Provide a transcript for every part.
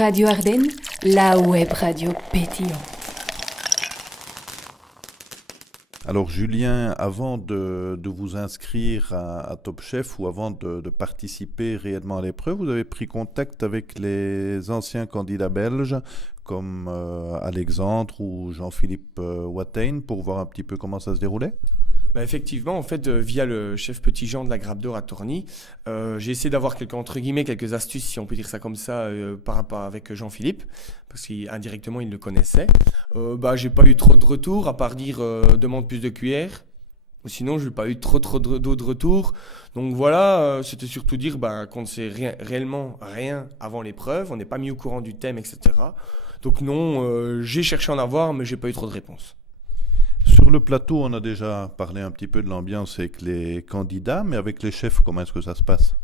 Radio Ardennes, la web radio pétillante. Alors Julien, avant de vous inscrire à Top Chef ou avant de participer réellement à l'épreuve, vous avez pris contact avec les anciens candidats belges comme Alexandre ou Jean-Philippe Watain pour voir un petit peu comment ça se déroulait ? Effectivement, en fait, via le chef Petit Jean de la Grappe d'Or à Torny, j'ai essayé d'avoir quelques astuces, si on peut dire ça comme ça, par rapport avec Jean-Philippe, parce qu'indirectement, il le connaissait. J'ai pas eu trop de retours, à part dire demande plus de cuillères. Sinon, j'ai pas eu trop d'autres retours. Donc voilà, c'était surtout dire qu'on ne sait réellement rien avant l'épreuve, on n'est pas mis au courant du thème, etc. Donc non, j'ai cherché à en avoir, mais j'ai pas eu trop de réponses. Sur le plateau, on a déjà parlé un petit peu de l'ambiance avec les candidats, mais avec les chefs, comment est-ce que ça se passe ?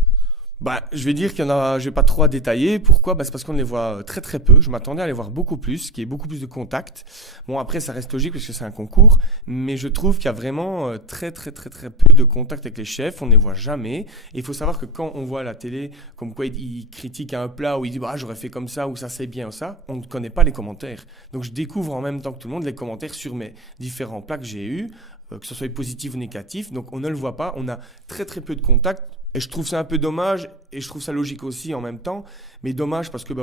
Je vais dire je vais pas trop à détailler. Pourquoi ? C'est parce qu'on les voit très très peu. Je m'attendais à les voir beaucoup plus, qu'il y ait beaucoup plus de contacts. Bon, après, ça reste logique parce que c'est un concours, mais je trouve qu'il y a vraiment très très très très peu de contacts avec les chefs. On ne les voit jamais. Et il faut savoir que quand on voit à la télé, comme quoi ils critiquent un plat ou ils disent j'aurais fait comme ça ou ça c'est bien ou ça, on ne connaît pas les commentaires. Donc je découvre en même temps que tout le monde les commentaires sur mes différents plats que j'ai eus, que ce soit positif ou négatif. Donc on ne le voit pas. On a très très peu de contacts. Et je trouve ça un peu dommage, et je trouve ça logique aussi en même temps, mais dommage parce que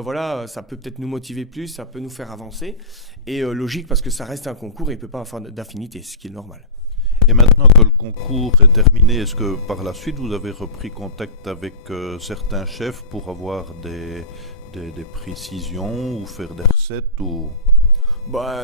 ça peut peut-être nous motiver plus, ça peut nous faire avancer, et logique parce que ça reste un concours et il ne peut pas avoir d'affinité, ce qui est normal. Et maintenant que le concours est terminé, est-ce que par la suite vous avez repris contact avec certains chefs pour avoir des précisions ou faire des recettes ou...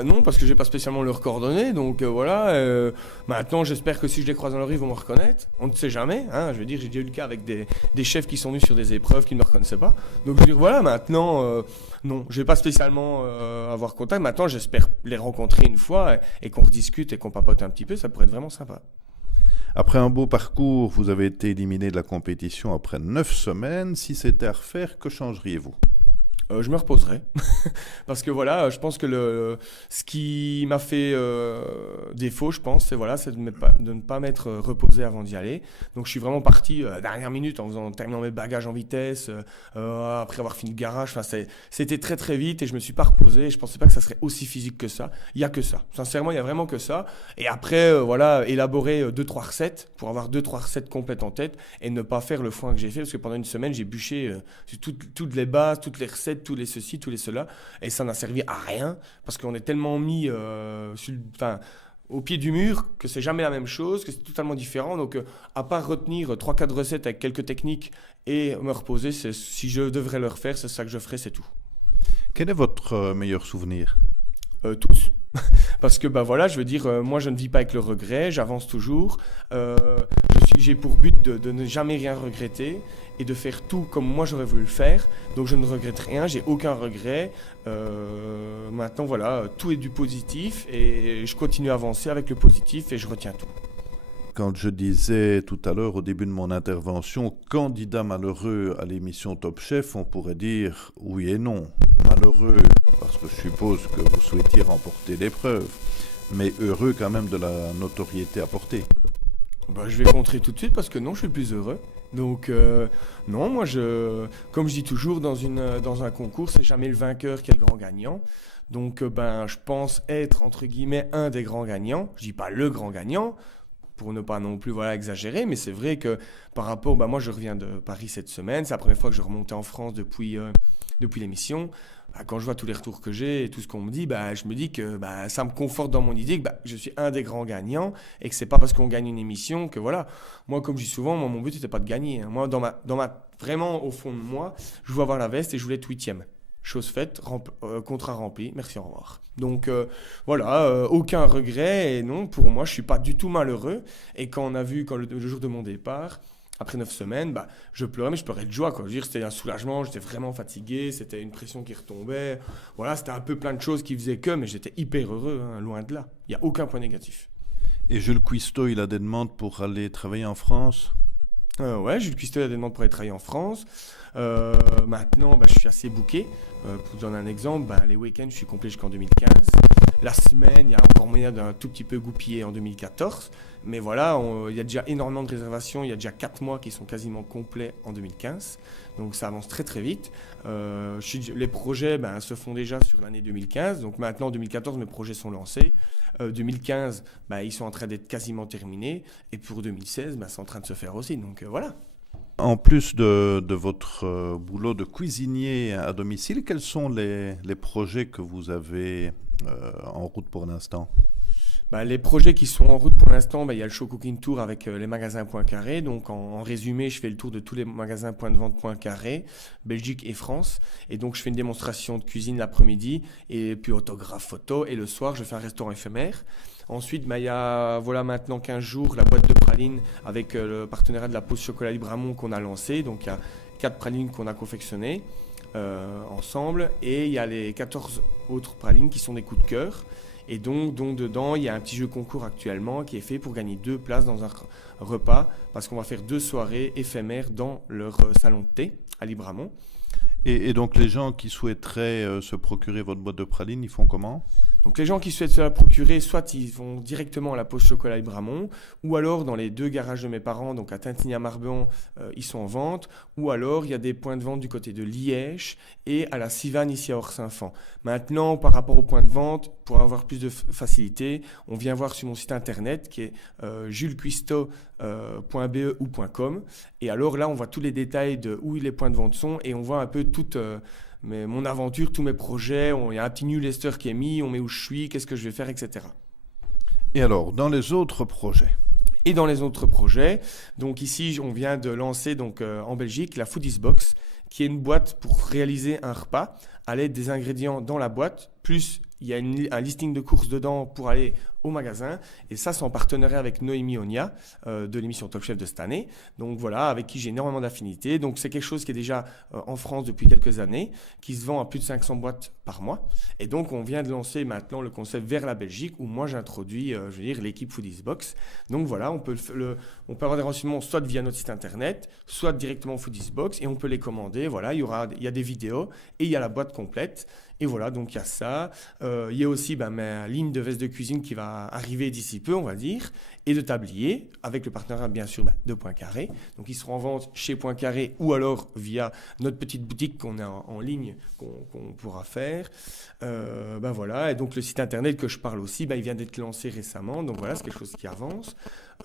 Non, parce que j'ai pas spécialement leurs coordonnées, donc voilà. Maintenant, j'espère que si je les croise dans la rue, ils vont me reconnaître. On ne sait jamais, hein. Je veux dire, j'ai déjà eu le cas avec des chefs qui sont venus sur des épreuves qui ne me reconnaissaient pas. Donc je veux dire, voilà, maintenant, non, je vais pas spécialement avoir contact. Maintenant, j'espère les rencontrer une fois et qu'on rediscute et qu'on papote un petit peu, ça pourrait être vraiment sympa. Après un beau parcours, vous avez été éliminé de la compétition après 9 semaines. Si c'était à refaire, que changeriez-vous ? Je me reposerai parce que voilà, je pense que ce qui m'a fait défaut, je pense, c'est de ne pas m'être reposé avant d'y aller. Donc je suis vraiment parti dernière minute en terminant mes bagages en vitesse, après avoir fini le garage. C'était très très vite et je me suis pas reposé. Et je pensais pas que ça serait aussi physique que ça. Il y a que ça. Sincèrement, il y a vraiment que ça. Et après, élaborer 2-3 recettes pour avoir 2-3 recettes complètes en tête et ne pas faire le foin que j'ai fait parce que pendant une semaine j'ai bûché toutes les bases, toutes les recettes, tous les ceci, tous les cela, et ça n'a servi à rien parce qu'on est tellement mis au pied du mur que c'est jamais la même chose, que c'est totalement différent. Donc à part retenir 3-4 recettes avec quelques techniques et me reposer, si je devrais le refaire, c'est ça que je ferais, c'est tout. Quel est votre meilleur souvenir ? Tous. Parce que je veux dire, moi je ne vis pas avec le regret, j'avance toujours. J'ai pour but de ne jamais rien regretter et de faire tout comme moi j'aurais voulu le faire. Donc je ne regrette rien, j'ai aucun regret. Maintenant tout est du positif et je continue à avancer avec le positif et je retiens tout. Quand je disais tout à l'heure au début de mon intervention, candidat malheureux à l'émission Top Chef, on pourrait dire oui et non. Malheureux parce que je suppose que vous souhaitiez remporter l'épreuve, mais heureux quand même de la notoriété apportée. Je vais contrer tout de suite parce que non, je suis le plus heureux. Donc non, moi comme je dis toujours dans un concours, c'est jamais le vainqueur qui est le grand gagnant. Donc je pense être entre guillemets un des grands gagnants. Je dis pas le grand gagnant pour ne pas non plus exagérer, mais c'est vrai que par rapport, moi je reviens de Paris cette semaine, c'est la première fois que je remontais en France depuis l'émission. Quand je vois tous les retours que j'ai et tout ce qu'on me dit, je me dis que ça me conforte dans mon idée que je suis un des grands gagnants et que c'est pas parce qu'on gagne une émission que voilà. Moi, comme je dis souvent, mon but n'était pas de gagner. Hein. Moi, vraiment au fond de moi, je voulais avoir la veste et je voulais être 8e. Chose faite, contrat rempli, merci, au revoir. Donc aucun regret et non, pour moi, je suis pas du tout malheureux. Et quand on a vu le jour de mon départ, après 9 semaines, je pleurais, mais je pleurais de joie, quoi. Je veux dire, c'était un soulagement, j'étais vraiment fatigué, c'était une pression qui retombait. Voilà, c'était un peu plein de choses qui faisaient mais j'étais hyper heureux, hein, loin de là. Il n'y a aucun point négatif. Et Jules Cuisteau, il a des demandes pour aller travailler en France ? Ouais, Jules Cuisteau a des demandes pour aller travailler en France. Maintenant, je suis assez booké. Pour vous donner un exemple, les week-ends, je suis complet jusqu'en 2015. la semaine, il y a encore moyen d'un tout petit peu goupiller en 2014. Mais voilà, il y a déjà énormément de réservations. Il y a déjà 4 mois qui sont quasiment complets en 2015. Donc ça avance très très vite. Les projets se font déjà sur l'année 2015. Donc maintenant, en 2014, mes projets sont lancés. 2015, ils sont en train d'être quasiment terminés. Et pour 2016, c'est en train de se faire aussi. Donc voilà. En plus de votre boulot de cuisinier à domicile, quels sont les projets que vous avez en route pour l'instant? Les projets qui sont en route pour l'instant, il y a le show cooking tour avec les magasins Poincaré. Donc en résumé, je fais le tour de tous les magasins point de vente Poincaré, Belgique et France. Et donc je fais une démonstration de cuisine l'après-midi et puis autographe photo. Et le soir, je fais un restaurant éphémère. Ensuite, il y a maintenant 15 jours la boîte de pralines avec le partenariat de la pause chocolat Libramont qu'on a lancé. Donc il y a 4 pralines qu'on a confectionnées ensemble. Et il y a les 14 autres pralines qui sont des coups de cœur. Et donc dedans, il y a un petit jeu concours actuellement qui est fait pour gagner 2 places dans un repas parce qu'on va faire 2 soirées éphémères dans leur salon de thé à Libramont. Et donc les gens qui souhaiteraient se procurer votre boîte de pralines, ils font comment ? Donc les gens qui souhaitent se la procurer, soit ils vont directement à la pause chocolat Libramont, ou alors dans les 2 garages de mes parents, donc à Tintigny-à-Marban, ils sont en vente, ou alors il y a des points de vente du côté de Liège et à la Sivanne ici à Orsainfant. Maintenant, par rapport aux points de vente, pour avoir plus de facilité, on vient voir sur mon site internet qui est julescuisto.be ou .com, et alors là on voit tous les détails de où les points de vente sont et on voit un peu toute... mon aventure, tous mes projets, il y a un petit newsletter qui est mis, on met où je suis, qu'est-ce que je vais faire, etc. Et alors, dans les autres projets ? Et dans les autres projets, donc ici, on vient de lancer en Belgique la Foodies Box, qui est une boîte pour réaliser un repas à l'aide des ingrédients dans la boîte, plus il y a un listing de courses dedans pour aller au magasin. Et ça, c'est en partenariat avec Noémie Onia de l'émission Top Chef de cette année. Donc voilà, avec qui j'ai énormément d'affinités. Donc c'est quelque chose qui est déjà en France depuis quelques années, qui se vend à plus de 500 boîtes par mois. Et donc on vient de lancer maintenant le concept vers la Belgique où moi j'introduis, l'équipe Foodies Box. Donc voilà, on peut avoir des renseignements soit via notre site internet, soit directement Foodies Box et on peut les commander. Voilà, il y a des vidéos et il y a la boîte complète. Et voilà, donc il y a ça. Il y a aussi ma ligne de veste de cuisine qui va arriver d'ici peu, on va dire, et de tabliers, avec le partenariat bien sûr de Poincaré. Donc ils seront en vente chez Poincaré ou alors via notre petite boutique qu'on a en ligne qu'on pourra faire. Voilà, et donc le site internet que je parle aussi, il vient d'être lancé récemment, donc voilà, c'est quelque chose qui avance.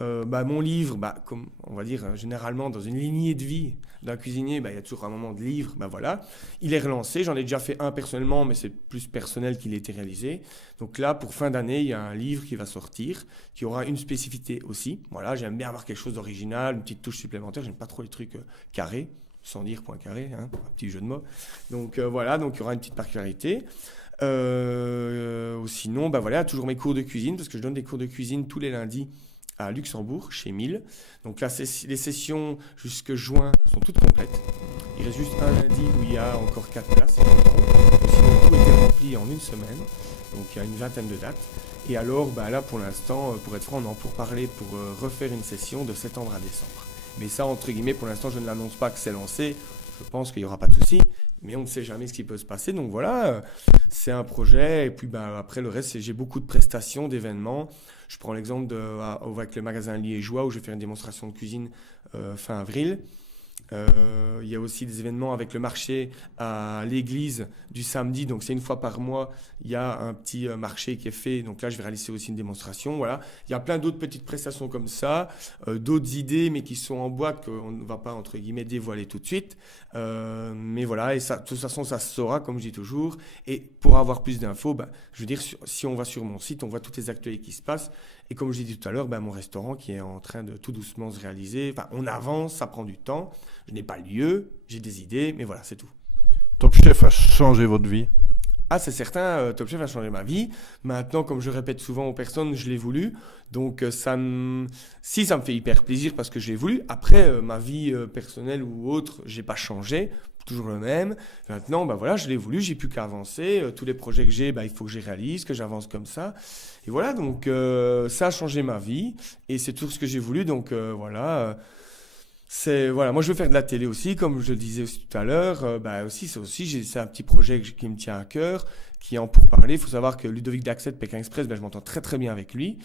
Mon livre, comme on va dire généralement dans une lignée de vie d'un cuisinier, il y a toujours un moment de livre, voilà. Il est relancé, j'en ai déjà fait un personnellement, mais c'est plus personnel qu'il a été réalisé. Donc là, pour fin d'année, il y a un livre qui va sortir, qui aura une spécificité aussi. Voilà, j'aime bien avoir quelque chose d'original, une petite touche supplémentaire, j'aime pas trop les trucs carrés, sans dire point carré, un petit jeu de mots. Donc voilà, donc il y aura une petite particularité. Sinon, toujours mes cours de cuisine, parce que je donne des cours de cuisine tous les lundis à Luxembourg, chez Mille. Donc là, les sessions jusque juin sont toutes complètes. Il reste juste un lundi où il y a encore 4 places. Sinon, tout était rempli en une semaine. Donc il y a une vingtaine de dates. Et alors, là, pour l'instant, pour être franc, on en pour parler pour refaire une session de septembre à décembre. Mais ça, entre guillemets, pour l'instant, je ne l'annonce pas que c'est lancé. Je pense qu'il n'y aura pas de souci. Mais on ne sait jamais ce qui peut se passer. Donc voilà, c'est un projet. Et puis après, le reste, j'ai beaucoup de prestations, d'événements. Je prends l'exemple avec le magasin liégeois où je vais faire une démonstration de cuisine fin avril. Il y a aussi des événements avec le marché à l'église du samedi. Donc c'est une fois par mois, il y a un petit marché qui est fait. Donc là, je vais réaliser aussi une démonstration. Voilà. Il y a plein d'autres petites prestations comme ça, d'autres idées, mais qui sont en boîte qu'on ne va pas, entre guillemets, dévoiler tout de suite. Mais voilà, et ça, de toute façon, ça se saura, comme je dis toujours. Et pour avoir plus d'infos, je veux dire, si on va sur mon site, on voit toutes les actualités qui se passent. Et comme je l'ai dit tout à l'heure, mon restaurant qui est en train de tout doucement se réaliser. Enfin, on avance, ça prend du temps. Je n'ai pas le lieu, j'ai des idées, mais voilà, c'est tout. Top Chef a changé votre vie ? Ah, c'est certain, Top Chef a changé ma vie. Maintenant, comme je répète souvent aux personnes, je l'ai voulu. Donc, ça me fait hyper plaisir parce que je l'ai voulu. Après, ma vie personnelle ou autre, j'ai pas changé. Toujours le même. Maintenant, voilà, je l'ai voulu, j'ai plus qu'à avancer. Tous les projets que j'ai, il faut que je les réalise, que j'avance comme ça. Et voilà, donc ça a changé ma vie et c'est tout ce que j'ai voulu. Donc voilà, Voilà, moi je veux faire de la télé aussi, comme je le disais aussi tout à l'heure. C'est un petit projet qui me tient à cœur, qui est en pourparlers. Il faut savoir que Ludovic Daxet, Pékin Express, je m'entends très très bien avec lui.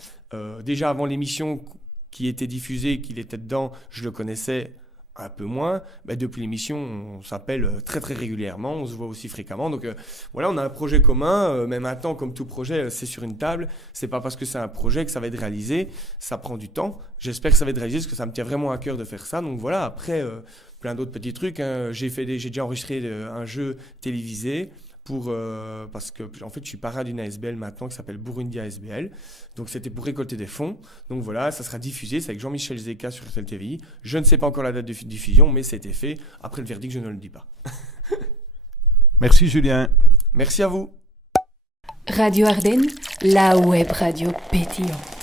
Déjà avant l'émission qui était diffusée, qu'il était dedans, je le connaissais un peu moins. Depuis l'émission, on s'appelle très très régulièrement, on se voit aussi fréquemment. Donc voilà, on a un projet commun. Mais maintenant, comme tout projet, c'est sur une table. C'est pas parce que c'est un projet que ça va être réalisé. Ça prend du temps. J'espère que ça va être réalisé parce que ça me tient vraiment à cœur de faire ça. Donc voilà, après, plein d'autres petits trucs. Hein. J'ai déjà enregistré un jeu télévisé. Parce que en fait je suis parrain d'une ASBL maintenant qui s'appelle Burundi ASBL, donc c'était pour récolter des fonds. Donc voilà, ça sera diffusé, c'est avec Jean-Michel Zeka sur RTL TVI. Je ne sais pas encore la date de diffusion, mais c'était fait. Après le verdict, je ne le dis pas. Merci Julien. Merci à vous. Radio Ardennes, la web radio pétillante.